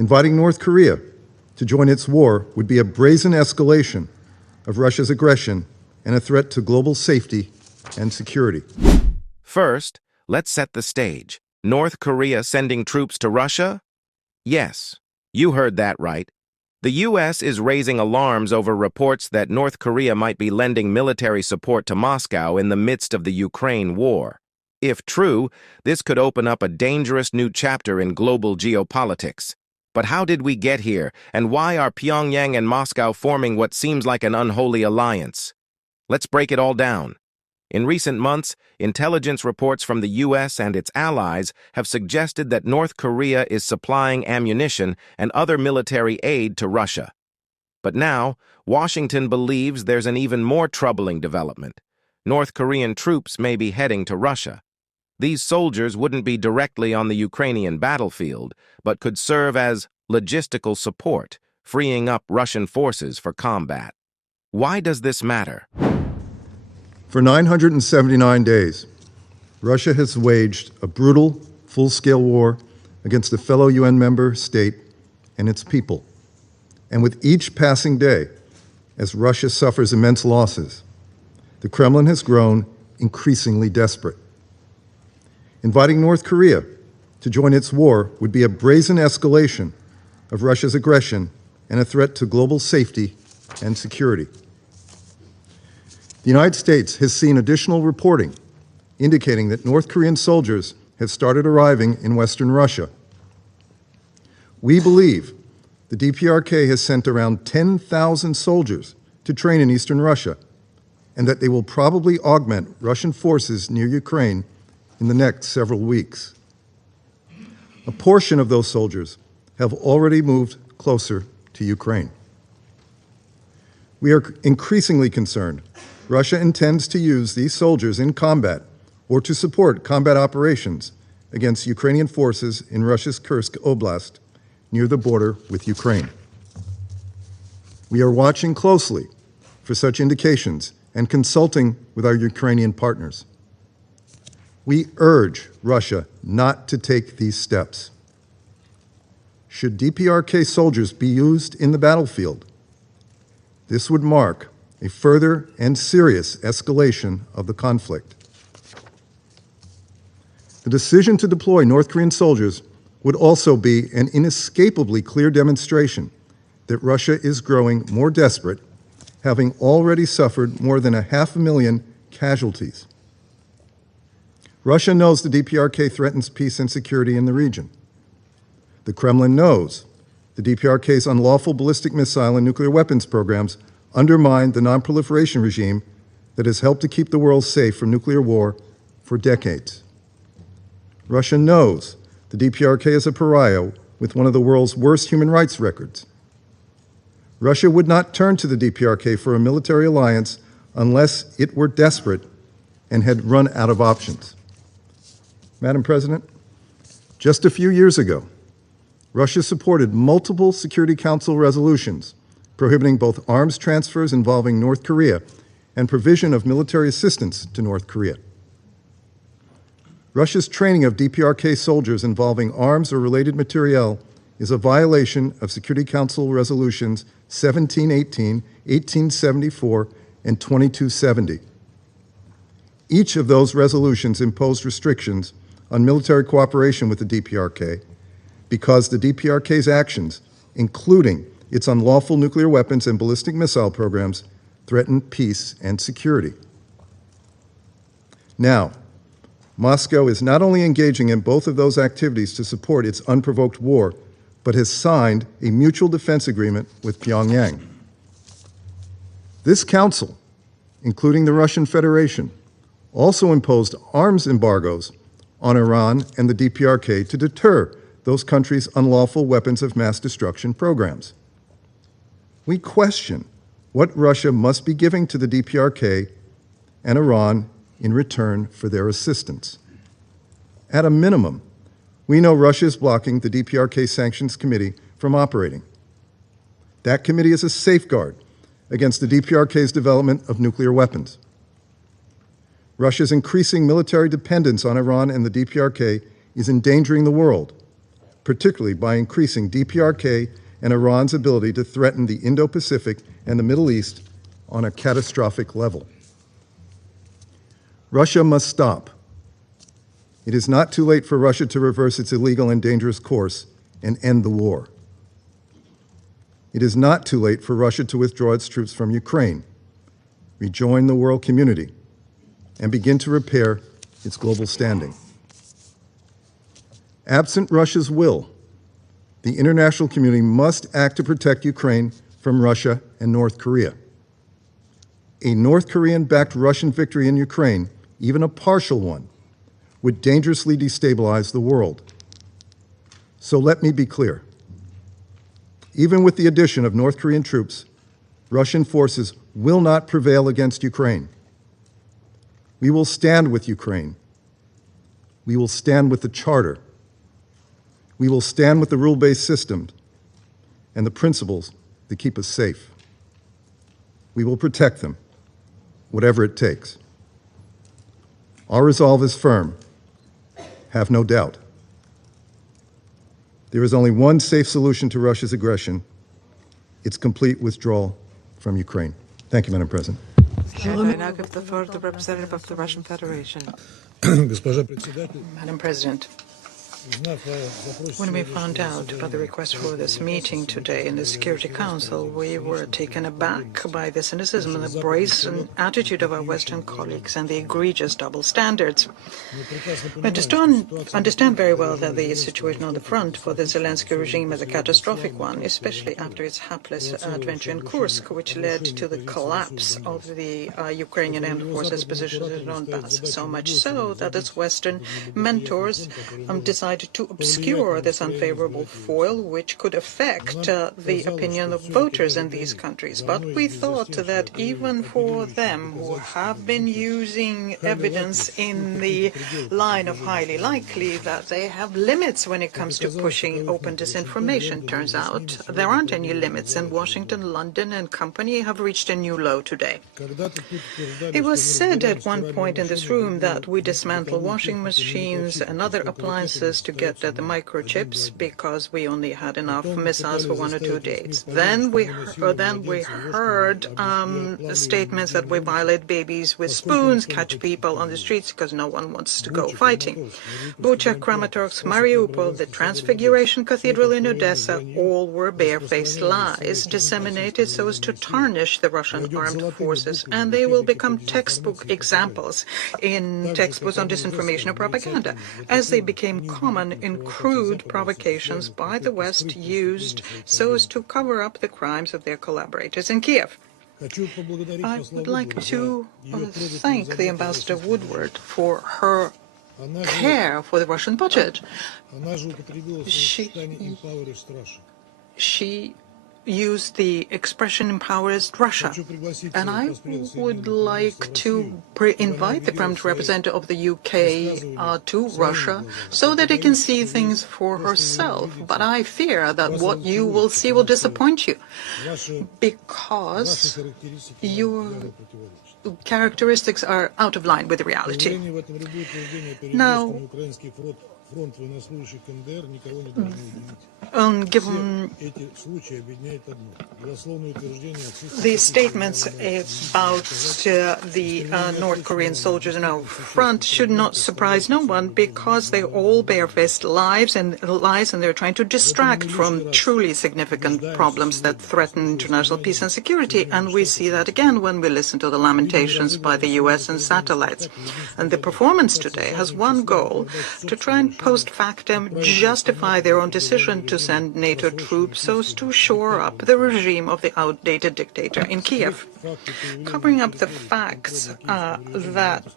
Inviting North Korea to join its war would be a brazen escalation of Russia's aggression and a threat to global safety and security. First, let's set the stage. North Korea sending troops to Russia? Yes, you heard that right. The U.S. is raising alarms over reports that North Korea might be lending military support to Moscow in the midst of the Ukraine war. If true, this could open up a dangerous new chapter in global geopolitics. But how did we get here, and why are Pyongyang and Moscow forming what seems like an unholy alliance? Let's break it all down. In recent months, intelligence reports from the U.S. and its allies have suggested that North Korea is supplying ammunition and other military aid to Russia. But now, Washington believes there's an even more troubling development. North Korean troops may be heading to Russia. These soldiers wouldn't be directly on the Ukrainian battlefield, but could serve as logistical support, freeing up Russian forces for combat. Why does this matter? For 979 days, Russia has waged a brutal, full-scale war against a fellow UN member state and its people. And with each passing day, as Russia suffers immense losses, the Kremlin has grown increasingly desperate. Inviting North Korea to join its war would be a brazen escalation of Russia's aggression and a threat to global safety and security. The United States has seen additional reporting indicating that North Korean soldiers have started arriving in Western Russia. We believe the DPRK has sent around 10,000 soldiers to train in Eastern Russia, and that they will probably augment Russian forces near Ukraine in the next several weeks. A portion of those soldiers have already moved closer to Ukraine. We are increasingly concerned Russia intends to use these soldiers in combat or to support combat operations against Ukrainian forces in Russia's Kursk Oblast near the border with Ukraine. We are watching closely for such indications and consulting with our Ukrainian partners. We urge Russia not to take these steps. Should DPRK soldiers be used in the battlefield, this would mark a further and serious escalation of the conflict. The decision to deploy North Korean soldiers would also be an inescapably clear demonstration that Russia is growing more desperate, having already suffered more than 500,000 casualties. Russia knows the DPRK threatens peace and security in the region. The Kremlin knows the DPRK's unlawful ballistic missile and nuclear weapons programs undermine the non-proliferation regime that has helped to keep the world safe from nuclear war for decades. Russia knows the DPRK is a pariah with one of the world's worst human rights records. Russia would not turn to the DPRK for a military alliance unless it were desperate and had run out of options. Madam President, just a few years ago, Russia supported multiple Security Council resolutions prohibiting both arms transfers involving North Korea and provision of military assistance to North Korea. Russia's training of DPRK soldiers involving arms or related materiel is a violation of Security Council resolutions 1718, 1874, and 2270. Each of those resolutions imposed restrictions on military cooperation with the DPRK because the DPRK's actions, including its unlawful nuclear weapons and ballistic missile programs, threaten peace and security. Now, Moscow is not only engaging in both of those activities to support its unprovoked war, but has signed a mutual defense agreement with Pyongyang. This council, including the Russian Federation, also imposed arms embargoes on Iran and the DPRK to deter those countries' unlawful weapons of mass destruction programs. We question what Russia must be giving to the DPRK and Iran in return for their assistance. At a minimum, we know Russia is blocking the DPRK Sanctions Committee from operating. That committee is a safeguard against the DPRK's development of nuclear weapons. Russia's increasing military dependence on Iran and the DPRK is endangering the world, particularly by increasing DPRK and Iran's ability to threaten the Indo-Pacific and the Middle East on a catastrophic level. Russia must stop. It is not too late for Russia to reverse its illegal and dangerous course and end the war. It is not too late for Russia to withdraw its troops from Ukraine, rejoin the world community, and begin to repair its global standing. Absent Russia's will, the international community must act to protect Ukraine from Russia and North Korea. A North Korean-backed Russian victory in Ukraine, even a partial one, would dangerously destabilize the world. So let me be clear. Even with the addition of North Korean troops, Russian forces will not prevail against Ukraine. We will stand with Ukraine. We will stand with the Charter. We will stand with the rule-based system and the principles that keep us safe. We will protect them, whatever it takes. Our resolve is firm. Have no doubt. There is only one safe solution to Russia's aggression: its complete withdrawal from Ukraine. Thank you, Madam President. I now give the floor to the representative of the Russian Federation. Madam President, When we found out about the request for this meeting today in the Security Council, we were taken aback by the cynicism and the brazen attitude of our Western colleagues and the egregious double standards. We understand very well that the situation on the front for the Zelensky regime is a catastrophic one, especially after its hapless adventure in Kursk, which led to the collapse of the Ukrainian armed forces positioned in Donbass, so much so that its Western mentors decided to obscure this unfavorable foil, which could affect the opinion of voters in these countries. But we thought that even for them, who have been using evidence in the line of highly likely, that they have limits when it comes to pushing open disinformation. Turns out there aren't any limits, and Washington, London, and company have reached a new low today. It was said at one point in this room that we dismantle washing machines and other appliances to get at the microchips because we only had enough missiles for 1 or 2 days. Then we heard statements that we violate babies with spoons, catch people on the streets because no one wants to go fighting. Bucha, Kramatorsk, Mariupol, the Transfiguration Cathedral in Odessa, all were barefaced lies disseminated so as to tarnish the Russian armed forces, and they will become textbook examples in textbooks on disinformation and propaganda, as they became common in crude provocations by the West used so as to cover up the crimes of their collaborators in Kiev. I would like to thank the Ambassador Woodward for her care for the Russian budget. She used the expression "empowers Russia," and I would like to invite the Prime Representative of the UK to Russia so that it can see things for herself. But I fear that what you will see will disappoint you, because your characteristics are out of line with reality. Now, given the statements about the North Korean soldiers in our front should not surprise no one, because they all barefaced lies and they're trying to distract from truly significant problems that threaten international peace and security. And we see that again when we listen to the lamentations by the US and satellites. And the performance today has one goal: to try and post factum justify their own decision to send NATO troops so as to shore up the regime of the outdated dictator in Kiev. Covering up the facts that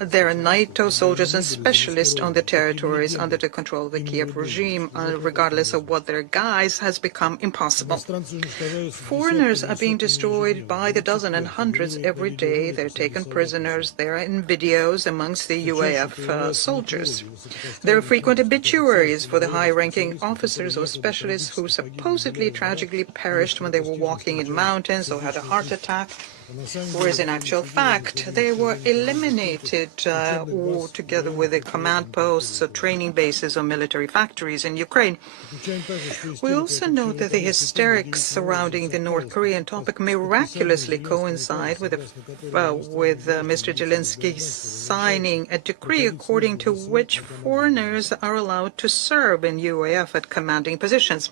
there are NATO soldiers and specialists on the territories under the control of the Kiev regime, regardless of what their guise, has become impossible. Foreigners are being destroyed by the dozen and hundreds every day. They're taken prisoners. They're in videos amongst the UAF soldiers. There are frequent obituaries for the high-ranking officers or specialists who supposedly tragically perished when they were walking in mountains or had a heart attack. whereas in actual fact they were eliminated together with the command posts or training bases or military factories in Ukraine. We also note that the hysterics surrounding the North Korean topic miraculously coincide with Mr. Zelensky signing a decree according to which foreigners are allowed to serve in UAF at commanding positions.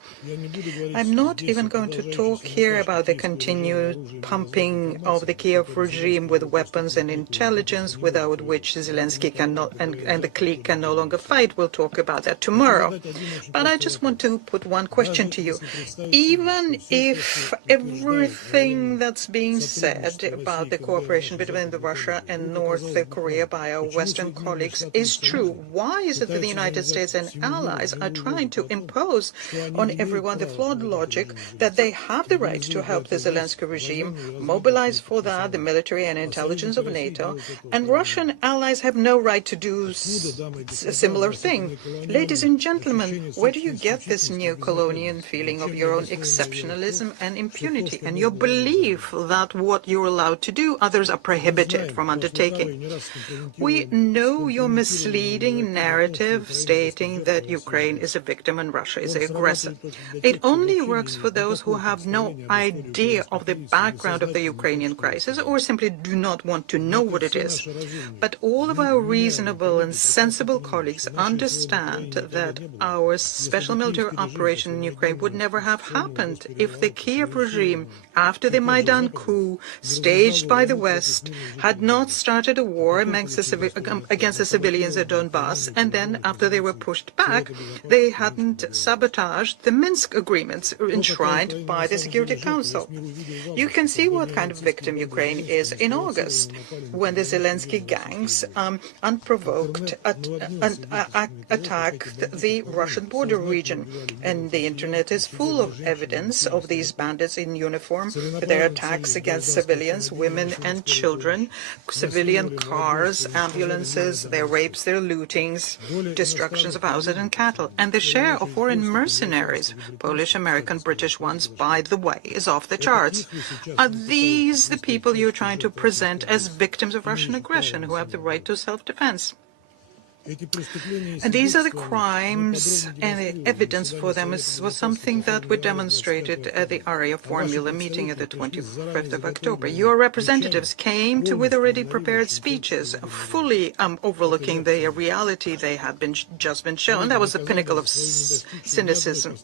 I'm not even going to talk here about the continued pumping of the Kiev regime with weapons and intelligence, without which Zelensky cannot and the clique can no longer fight. We'll talk about that tomorrow. But I just want to put one question to you. Even if everything that's being said about the cooperation between Russia and North Korea by our Western colleagues is true, why is it that the United States and allies are trying to impose on everyone the flawed logic that they have the right to help the Zelensky regime, mobilize for that the military and intelligence of NATO, and Russian allies have no right to do a similar thing? Ladies and gentlemen, where do you get this neo-colonial feeling of your own exceptionalism and impunity, and your belief that what you're allowed to do, others are prohibited from undertaking? We know your misleading narrative stating that Ukraine is a victim and Russia is the aggressor. It only works for those who have no idea of the background of the Ukrainian crisis or simply do not want to know what it is. But all of our reasonable and sensible colleagues understand that our special military operation in Ukraine would never have happened if the Kiev regime, after the Maidan coup staged by the West, had not started a war against the civilians at Donbass, and then, after they were pushed back, they hadn't sabotaged the Minsk agreements enshrined by the Security Council. You can see what kind of victim Ukraine is in August, when the Zelensky gangs unprovoked attacked the Russian border region. And the internet is full of evidence of these bandits in uniform, their attacks against civilians, women and children, civilian cars, ambulances, their rapes, their lootings, destructions of houses and cattle. And the share of foreign mercenaries, Polish, American, British ones, by the way, is off the charts. Are these the people you're trying to present as victims of Russian aggression who have the right to self-defense? And these are the crimes, and the evidence for them was something that we demonstrated at the ARIA Formula meeting at the 25th of October. Your representatives came with already prepared speeches, fully overlooking the reality they had just been shown. That was the pinnacle of cynicism.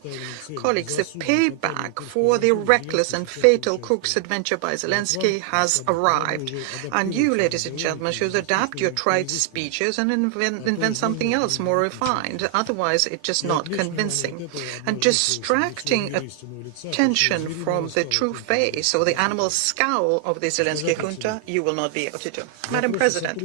Colleagues, the payback for the reckless and fatal Cook's adventure by Zelensky has arrived. And you, ladies and gentlemen, should adapt your trite speeches and invent something else more refined. Otherwise, it's just not convincing. And distracting attention from the true face or the animal scowl of the Zelensky junta, you will not be able to do. Madam President,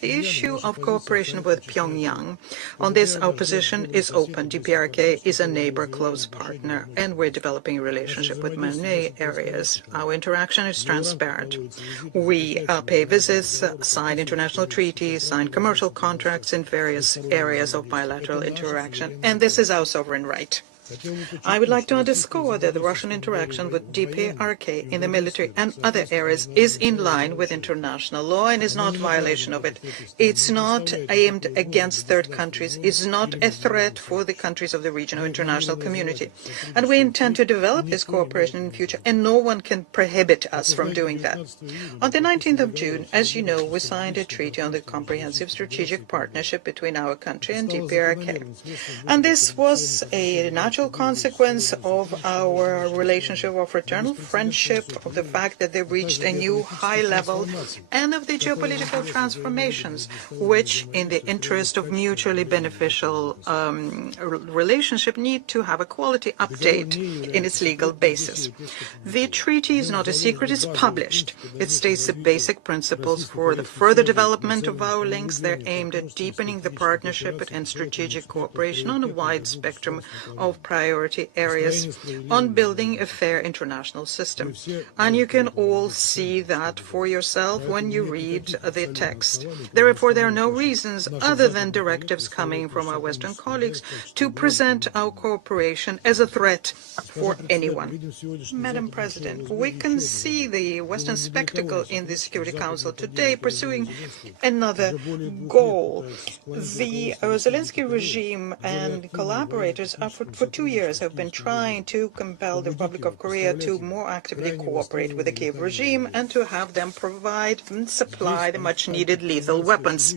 the issue of cooperation with Pyongyang, on this our position is open. DPRK is a neighbor, close partner, and we're developing a relationship with many areas. Our interaction is transparent. We pay visits, sign international treaties, sign commercial contracts in various areas of bilateral interaction, and this is our sovereign right. I would like to underscore that the Russian interaction with DPRK in the military and other areas is in line with international law and is not a violation of it. It's not aimed against third countries, it's not a threat for the countries of the region or international community. And we intend to develop this cooperation in the future, and no one can prohibit us from doing that. On the 19th of June, as you know, we signed a treaty on the comprehensive strategic partnership between our country and DPRK. And this was a natural consequence of our relationship of fraternal friendship, of the fact that they reached a new high level, and of the geopolitical transformations, which, in the interest of mutually beneficial relationship, need to have a quality update in its legal basis. The treaty is not a secret, it's published. It states the basic principles for the further development of our links. They're aimed at deepening the partnership and strategic cooperation on a wide spectrum of priority areas on building a fair international system. And you can all see that for yourself when you read the text. Therefore, there are no reasons other than directives coming from our Western colleagues to present our cooperation as a threat for anyone. Madam President, we can see the Western spectacle in the Security Council today pursuing another goal. The Zelensky regime and collaborators for 2 years have been trying to compel the Republic of Korea to more actively cooperate with the Kiev regime and to have them provide and supply the much-needed lethal weapons.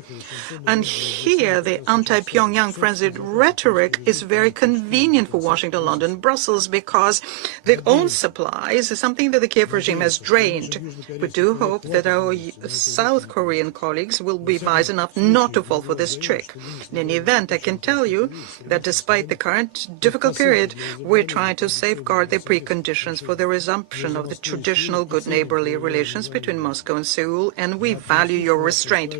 And here, the anti-Pyongyang frenzied rhetoric is very convenient for Washington, London, Brussels, because their own supplies is something that the Kiev regime has drained. We do hope that our South Korean colleagues will be wise enough not to fall for this trick. In any event, I can tell you that despite the current difficult period, we're trying to safeguard the preconditions for the resumption of the traditional good neighborly relations between Moscow and Seoul, and we value your restraint.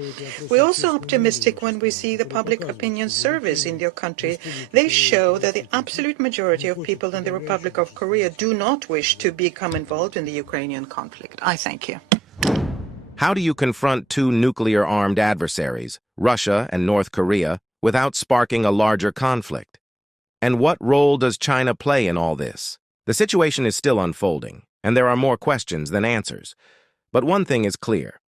We're also optimistic when we see the public opinion surveys in your country. They show that the absolute majority of people in the Republic of Korea do not wish to become involved in the Ukrainian conflict. I thank you. How do you confront two nuclear-armed adversaries, Russia and North Korea, without sparking a larger conflict? And what role does China play in all this? The situation is still unfolding, and there are more questions than answers. But one thing is clear.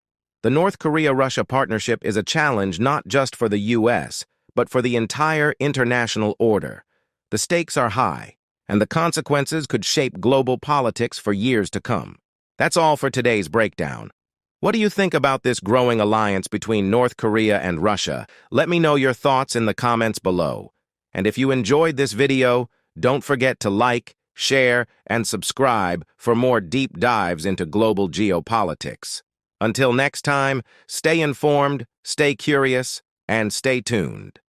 The North Korea-Russia partnership is a challenge not just for the U.S., but for the entire international order. The stakes are high, and the consequences could shape global politics for years to come. That's all for today's breakdown. What do you think about this growing alliance between North Korea and Russia? Let me know your thoughts in the comments below. And if you enjoyed this video, don't forget to like, share, and subscribe for more deep dives into global geopolitics. Until next time, stay informed, stay curious, and stay tuned.